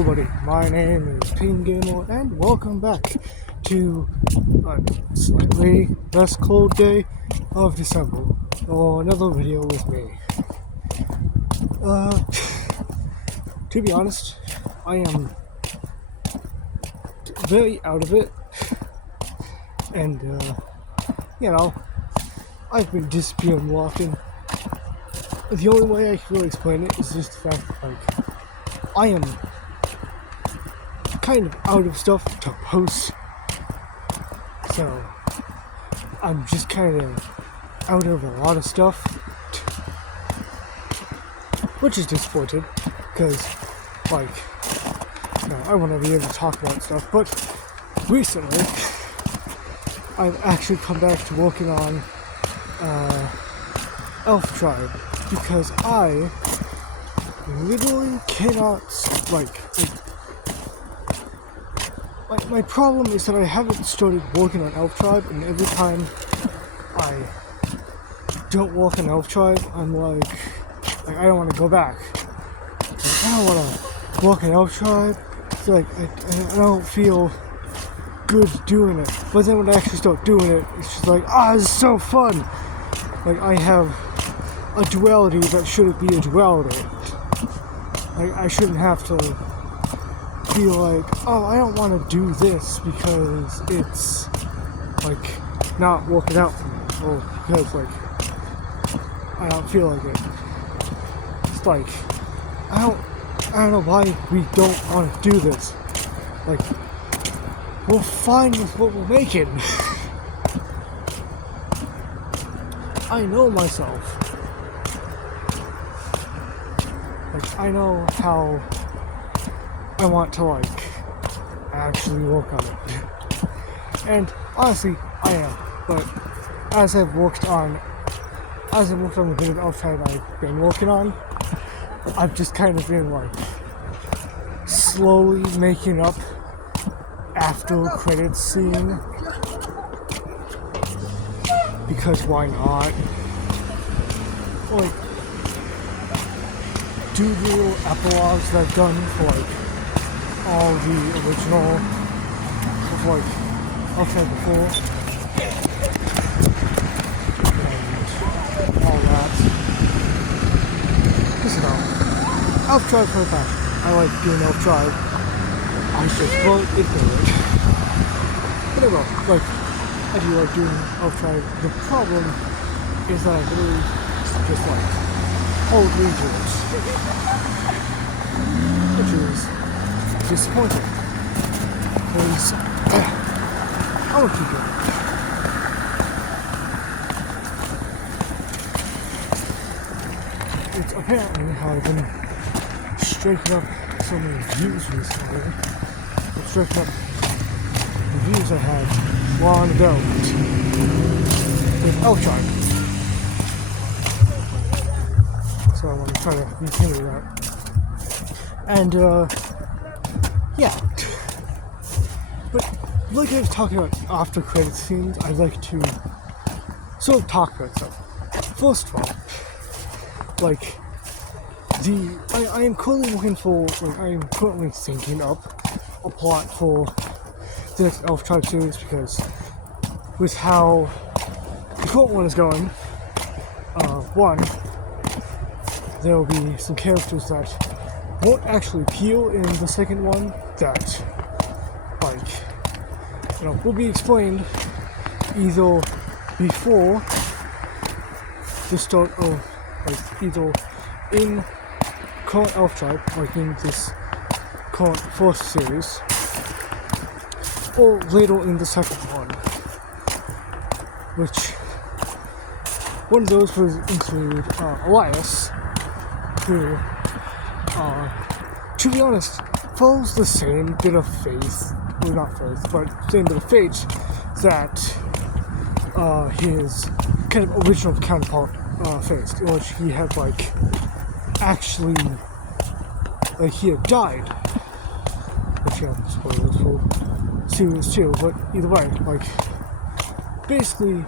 Hello buddy, my name is Ping Gamer and welcome back to a slightly less cold day of December, or another video with me. To be honest, I am very out of it, and I've been disappearing walking. The only way I can really explain it is just the fact that I am kind of out of stuff to post, so I'm just kind of out of a lot of stuff, which is disappointing because I want to be able to talk about stuff. But recently I've actually come back to working on Elf Tribe because I literally cannot my problem is that I haven't started working on Elf Tribe, and every time I don't work on Elf Tribe, I'm like I don't want to go back. I don't want to work on Elf Tribe. It's I don't feel good doing it. But then when I actually start doing it, it's just this is so fun. I have a duality that shouldn't be a duality. I shouldn't have to feel I don't want to do this because it's not working out for me, or because I don't feel like it. It's I don't know why we don't want to do this. We're fine with what we're making. I know myself. I know how I want to actually work on it. And honestly, I am. But as I've worked on the bit of Elf Tribe I've been working on, I've just kind of been slowly making up after credits scene. Because why not? Do the little epilogues that I've done for all the original of Elf Tribe before, and all that. Because Elf Tribe for a fact. I like doing Elf Tribe. I just won't ignore it. But I will. I do like doing Elf Tribe. The problem is that I literally just old regions, which is disappointing because I want to keep going. It's apparently how I've been striking up so many views recently. I've striking up the views I had long ago with Elf Tribe. So I want to try to continue that. And, yeah. But, like I was talking about after credit scenes, I'd like to sort of talk about stuff. First of all, I am currently looking for, I am currently thinking up a plot for the next Elf Tribe series, because with how the current one is going, one, there will be some characters that won't actually appeal in the second one that, will be explained either before the start of, either in current Elf Tribe, in this current first series, or later in the second one, which one of those would include Elias, who, to be honest, follows the same bit of faith, or not faith, but same bit of fate that his kind of original counterpart faced, in which he had actually he had died. Which spoilers for series 2, but either way, basically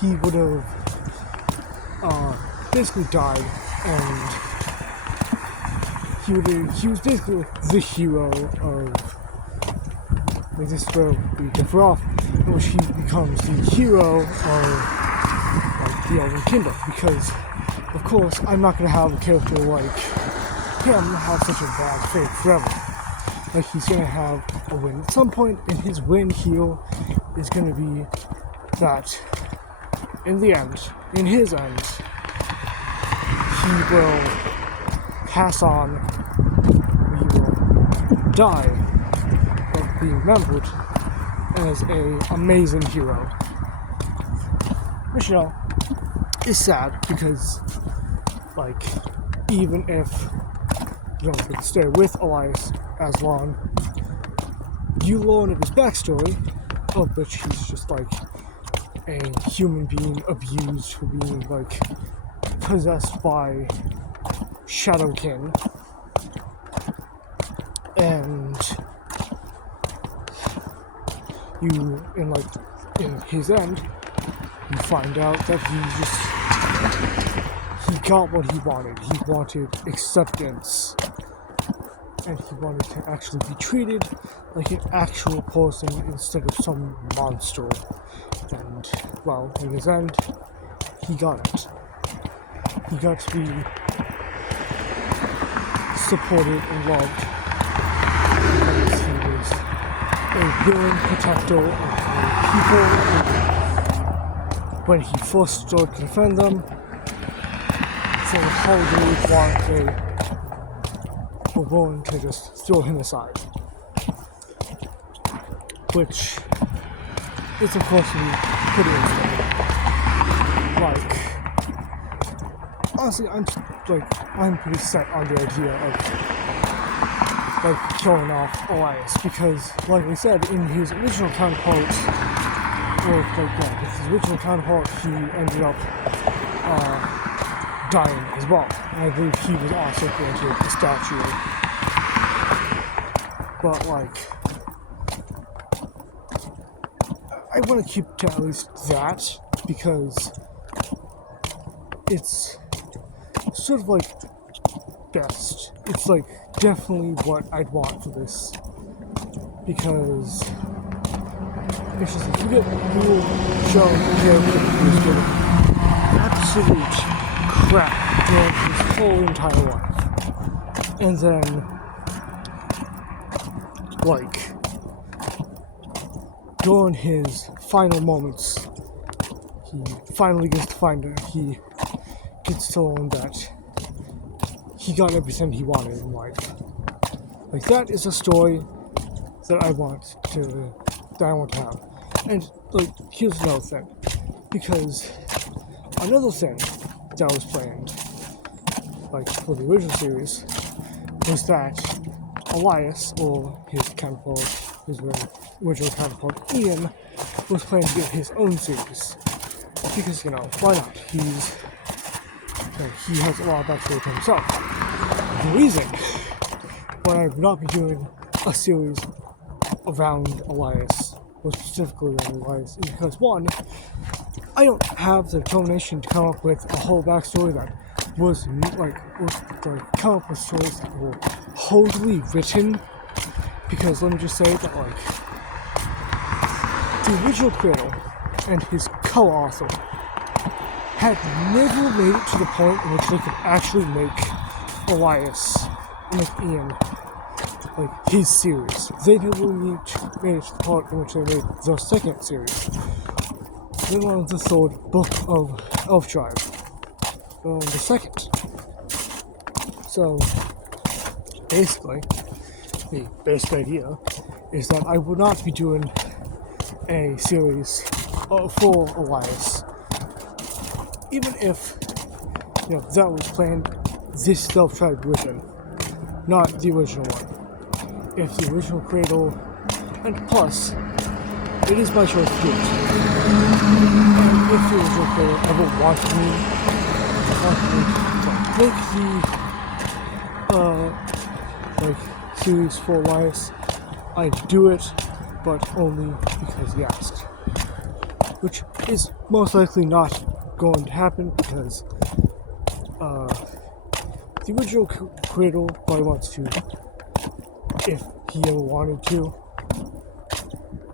he would have basically died, and he was basically the hero of, like, this is where we differ off, in which he becomes the hero of, like, the Elven Kingdom, because, of course, I'm not going to have a character like him have such a bad fate forever. Like, he's going to have a win at some point, and his win here is going to be that, in the end, in his end, he will pass on, he will die, but be remembered as an amazing hero. Which, you know, is sad, because, like, even if you don't get to stay with Elias as long, you learn of his backstory, of which he's just, like, a human being abused for being, like, possessed by Shadowkin, and you, in his end, you find out that he got what he wanted. He wanted acceptance, and he wanted to actually be treated like an actual person instead of some monster. And, well, in his end, he got it. He got to be supported and loved, because he was a willing protector of people. When he first started to defend them, so how they were willing to just throw him aside. Which is, of course, pretty insane. Like, honestly, I'm pretty set on the idea of, like, killing off Elias, because, like we said, in his original counterpart, with his original counterpart, he ended up dying as well. And I believe he was also granted a statue. But, like, I want to keep to at least that, because it's sort of, like, best. It's, like, definitely what I'd want for this, because it's just like, you get real shown character who's getting absolute crap during his whole entire life. And then, like, during his final moments, he finally gets to find her. He gets to learn that he got everything he wanted in life. Like, that is a story that I want to have. And, like, here's another thing. Because another thing that was planned, like, for the original series, was that Elias, or his counterpart, his original counterpart, Ian, was planning to get his own series. Because, you know, why not? He has a lot of backstory to himself. The reason why I would not be doing a series around Elias, or specifically around Elias, is because, one, I don't have the determination to come up with a whole backstory that was come up with stories that were wholly written. Because let me just say that, like, the original creator and his co-author had never made it to the point in which they could actually make Elias and make Ian, like, his series. They never made it to the part in which they made the second series. Then on the third book of Elf Tribe. The second. So, basically, the basic idea is that I would not be doing a series for Elias. Even if, you know, that was planned, this Elf Tribe version, not the original one. If the original creator, and plus, it is my choice to do it. And if the original creator ever wanted me to make the, series for Elias, I'd do it, but only because he asked. Which is most likely not going to happen, because the original creator probably wants to, if he ever wanted to,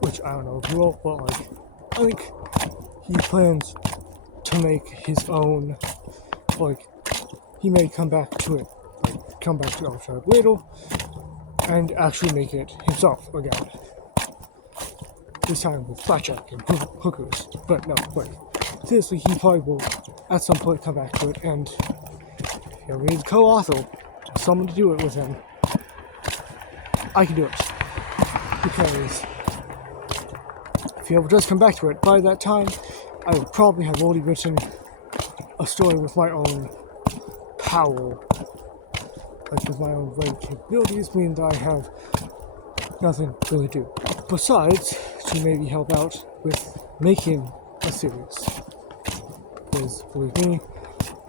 which I don't know if he will, but like, I think he plans to make his own, like, he may come back to it, like, come back to Elf Tribe later, and actually make it himself again. This time with blackjack and hookers. But no, like, seriously, he probably will at some point come back to it, and he'll need a co-author, someone to do it with him. I can do it. Because if he ever does come back to it, by that time, I will probably have already written a story with my own power. Like with my own writing capabilities, meaning that I have nothing really to do. Besides, to maybe help out with making a series. Because, believe me,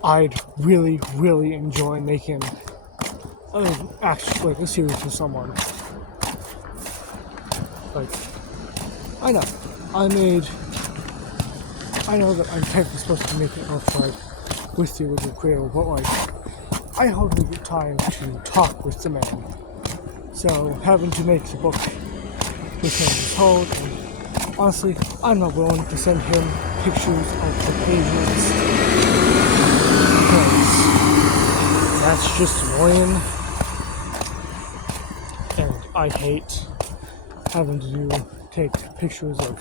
I'd really, really enjoy making a series with someone. Like, I know that I'm technically supposed to make an outside with the original creator, but like, I hardly get time to talk with the man. So having to make the book with him is hard, and honestly, I'm not willing to send him pictures of the pages because that's just annoying, and I hate having to take pictures of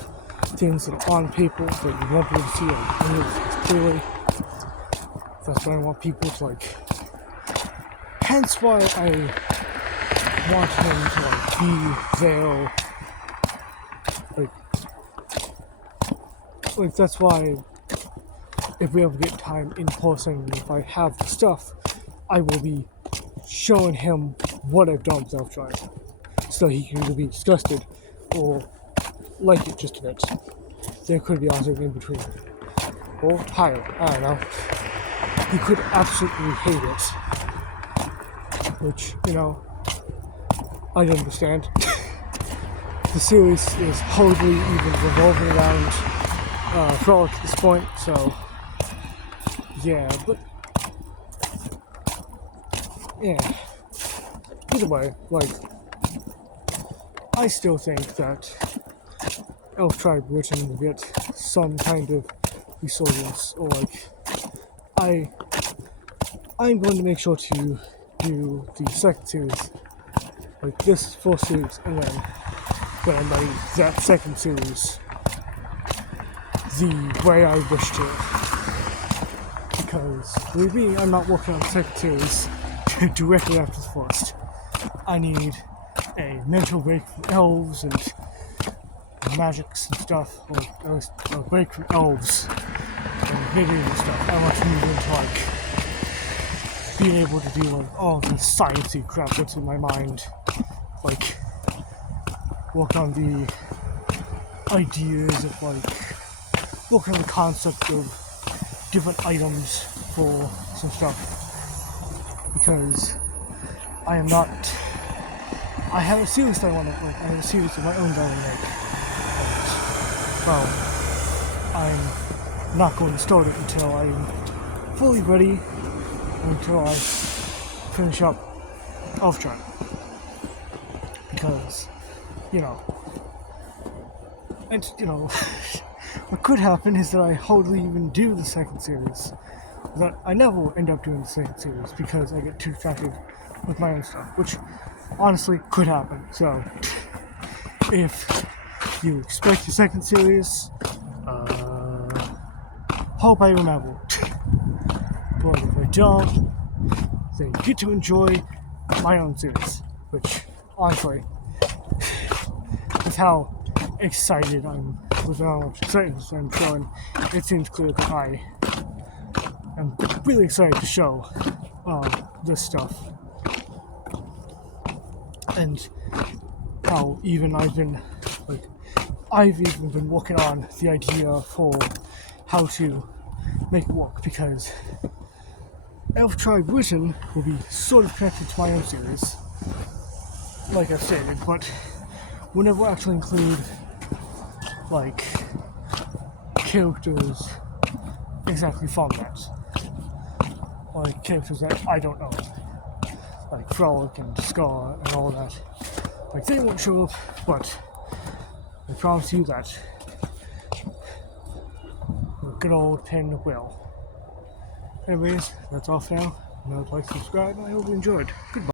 things that are on paper that you won't be able to see any of this clearly. That's why I want people to like. Hence why I want him to like be there. Like that's why if we ever get time in person, if I have the stuff, I will be showing him what I've done with Elf Tribe, so he can either be disgusted or like it just a bit. There could be also in between, or higher. I don't know. He could absolutely hate it, which I understand. The series is hardly even revolving around Frolic at this point, so yeah, but yeah. Either way, like, I still think that Elf Tribe Written will get some kind of resurgence, or like, I'm going to make sure to do the second series, like this first series, and then when I'm writing that second series, the way I wish to. Because, believe me, I'm not working on the second series directly after the first. I need a mental break from elves and magics and stuff, or at least a break from elves and medieval stuff. I want to move into like being able to do like all the sciencey crap that's in my mind, like work on the ideas of like work on the concept of different items for some stuff, because I have a series that I want to make. I have a series of my own that I want to make. And, well, I'm not going to start it until I'm fully ready, until I finish up Elf Tribe. Because, what could happen is that I hardly even do the second series. That I never end up doing the second series because I get too distracted with my own stuff, which honestly could happen. So, if you expect the second series, hope I remember. But if I don't, then you get to enjoy my own series, which honestly, with how excited I'm, with how much excitement I'm showing, it seems clear that I am really excited to show this stuff. And how even I've even been working on the idea for how to make it work, because Elf Tribe Written will be sort of connected to my own series, like I've stated, but we'll never actually include like characters exactly from that. like characters that I don't know, like Frolic and Scar and all that. Like they won't show up, but I promise you that the good old pen will. Anyways, that's all for now. Remember to like, subscribe, and I hope you enjoyed. Goodbye.